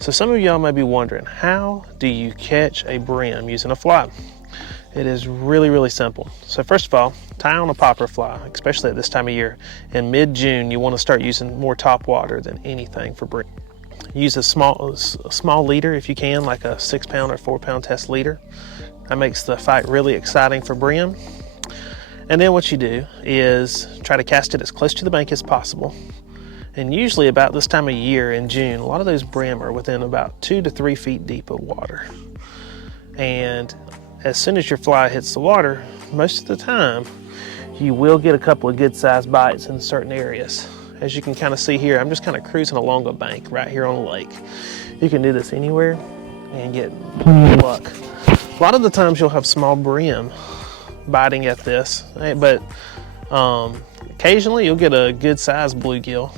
So some of y'all may be wondering, how do you catch a brim using a fly? It is really simple. So first of all, tie on a popper fly, especially at this time of year. In mid-June, you want to start using more top water than anything for brim. Use a small leader if you can, like a 6-pound or 4-pound test leader. That makes the fight really exciting for brim. And then what you do is try to cast it as close to the bank as possible. And usually about this time of year in June, a lot of those brim are within about 2 to 3 feet deep of water. And as soon as your fly hits the water, most of the time, you will get a couple of good sized bites in certain areas. As you can kind of see here, I'm just kind of cruising along a bank right here on a lake. You can do this anywhere and get plenty of luck. A lot of the times you'll have small brim biting at this, but occasionally you'll get a good sized bluegill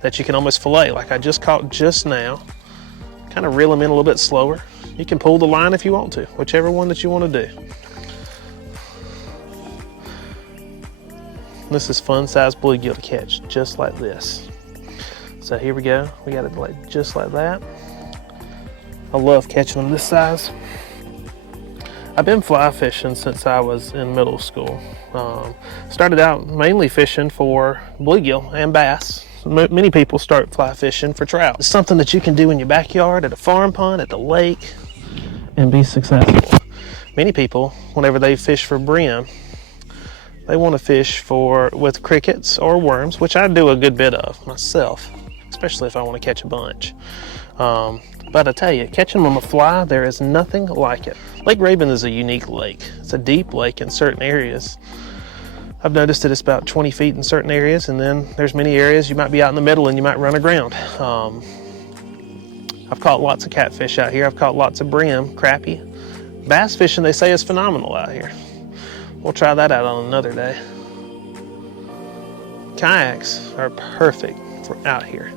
that you can almost fillet, like I just caught just now. Kind of reel them in a little bit slower. You can pull the line if you want to, whichever one that you want to do. This is fun sized bluegill to catch, just like this. So here we go. We got it just like that. I love catching them this size. I've been fly fishing since I was in middle school. Started out mainly fishing for bluegill and bass. Many people start fly fishing for trout. It's something that you can do in your backyard, at a farm pond, at the lake, and be successful. Many people, whenever they fish for brim, they want to fish with crickets or worms, which I do a good bit of myself, especially if I want to catch a bunch. But I tell you, catching them on a fly, there is nothing like it. Lake Rabun is a unique lake. It's a deep lake in certain areas. I've noticed that it's about 20 feet in certain areas, and then there's many areas you might be out in the middle and you might run aground. I've caught lots of catfish out here. I've caught lots of brim, crappie. Bass fishing, they say, is phenomenal out here. We'll try that out on another day. Kayaks are perfect for out here.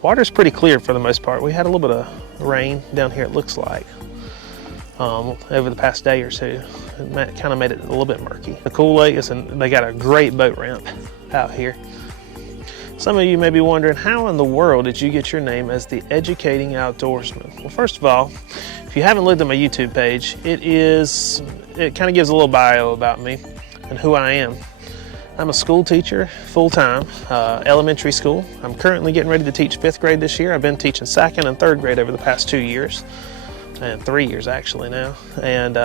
Water's pretty clear for the most part. We had a little bit of rain down here, it looks like, over the past day or two. It kind of made it a little bit murky. The cool lake is, they got a great boat ramp out here. Some of you may be wondering, how in the world did you get your name as the Educating Outdoorsman? Well, first of all, if you haven't looked at my YouTube page, it kind of gives a little bio about me and who I am. I'm a school teacher, full-time, elementary school. I'm currently getting ready to teach 5th grade this year. I've been teaching 2nd and 3rd grade over the past 2 years, and 3 years actually now. And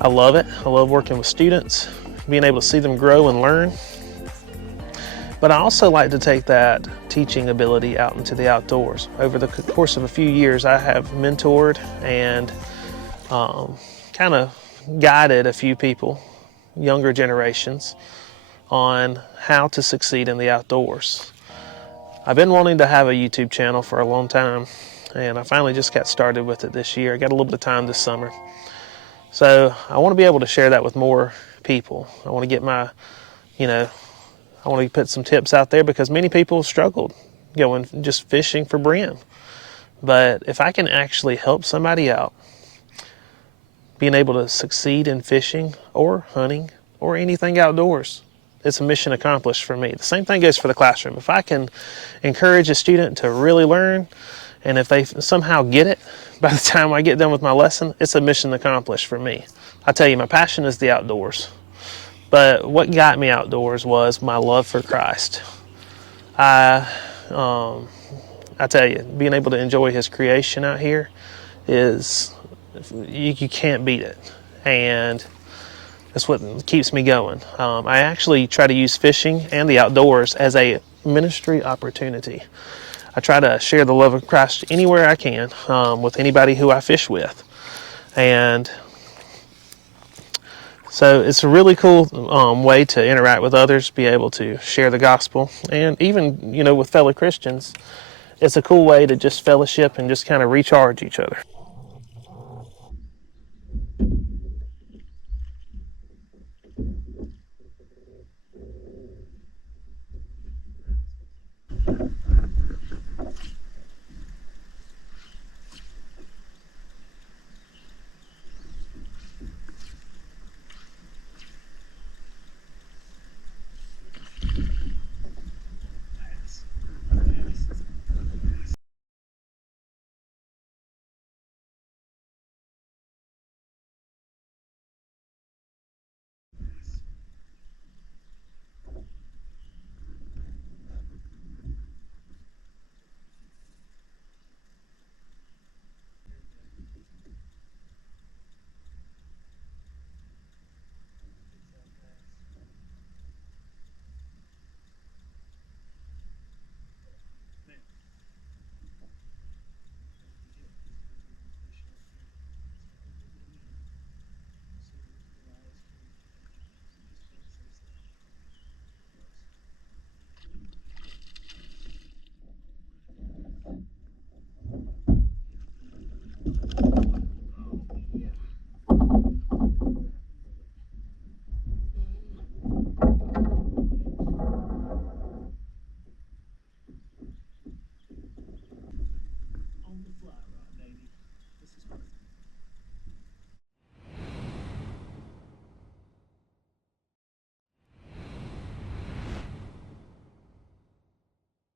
I love it. I love working with students, being able to see them grow and learn. But I also like to take that teaching ability out into the outdoors. Over the course of a few years, I have mentored and kind of guided a few people, younger generations, on how to succeed in the outdoors. I've been wanting to have a YouTube channel for a long time, and I finally just got started with it this year. I got a little bit of time this summer. So I want to be able to share that with more people. I want to get my, I want to put some tips out there, because many people struggled going just fishing for brim. But if I can actually help somebody out, being able to succeed in fishing or hunting or anything outdoors, it's a mission accomplished for me. The same thing goes for the classroom. If I can encourage a student to really learn, and if they somehow get it by the time I get done with my lesson, it's a mission accomplished for me. I tell you, my passion is the outdoors. But what got me outdoors was my love for Christ. I tell you, being able to enjoy His creation out here is, you can't beat it. And that's what keeps me going. I actually try to use fishing and the outdoors as a ministry opportunity. I try to share the love of Christ anywhere I can with anybody who I fish with. And so it's a really cool way to interact with others, be able to share the gospel, and even, with fellow Christians, it's a cool way to just fellowship and just kind of recharge each other. this is perfect.